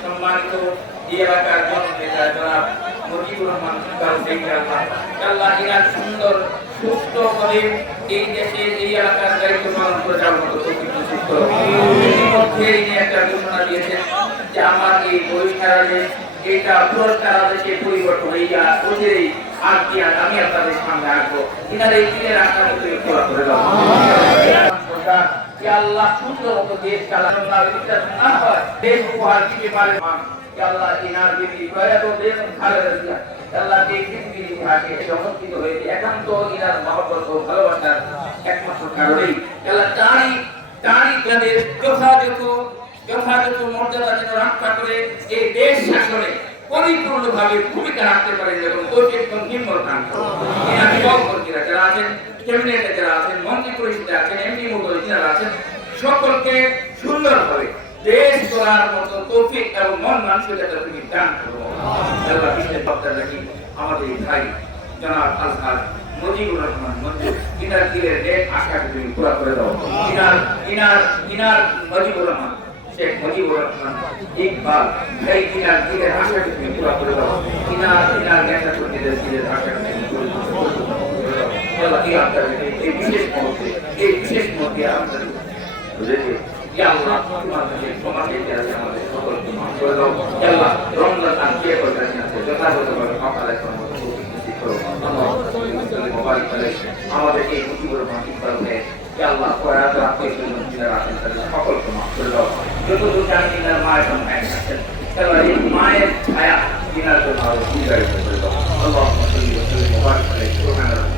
সম্মানিত এলাকার জননেতা জনাব মুজিবুর রহমান আল্লাহ ইনার সুন্দর সুস্থ করে এই দেশে এই এলাকার দায়িত্ব পালন করে যাওয়ার মতো একটা ঘোষণা দিয়েছেন যে আমার এই বহিষ্কারে এটা পুরস্কার আদেশে পরিবর্তন হইয়া ওদেরই আমি আপনাদের সামনে আসবো ইনার এই দিনের আশাকে তুমি পুরো করে দাও আল্লাহ সুন্দর মতো দেশ চালানো না হয় দেশ উপহার দিতে পারে আল্লাহ ইনার বিবি প্রয়াত দেশ খালেদা জিয়া আল্লাহ এই পৃথিবীর ইতিহাসে সমর্থিত হয়েছে একান্ত ইনার মহব্বত ও ভালোবাসার একমাত্র কারণেই আল্লাহ তারই তাদের যথাযথ মর্যাদা যেন রক্ষা করে এই দেশ শাসনে পরিপূর্ণভাবে ভূমিকা রাখতে পারেন এবং বিভাগমন্ত্রীরা যারা আছেন ক্যাবিনেটে যারা আছেন মন্ত্রী পরিষদে আছেন এমপি মহোদয় যারা আছেন সকলকে সুন্দরভাবে দেশ গড়ার মতো তৌফিক এবং মন মানসিকতা তুমি দান করো আল্লাহ বিশেষ বক্তা নাকি আমাদের ভাই জনাব আলহাজ মুজিবুর রহমান মঞ্জুর ইনার দিলের নেক আশাকে তুমি পুরা করে দাও ইনার মুজিবুর রহমান শেখ মুজিবুর রহমান ইকবাল এই ইনার দিলের আশাকে তুমি পুরা করে দাও ইনার নেতা কর্মীদের দিলের আশাকে তুমি পুরা করে দাও আল্লাহ কি আপনাদের এই বিশেষ মুহূর্তে আপনাদের বুঝেছে ইয়া আল্লাহ তোমাদের সমাজে যারা আমাদের সকলকে মাফ করে দাও ইয়া আল্লাহ রমজান আর কে করতে আছে যথাযথভাবে সকালে আমাদের এই মুজিবুর মাটি করবে আল্লাহ প্রয়াত আত্মীয় আছেন তাদের সকলকে মাফ করে দাও যতদূর জানি না মায়ের মায়ের ছায়া কিনার জন্য আরো সুবিধায়িত করে দাও আল্লাহ মোবারক করে সুবহানাল্লাহ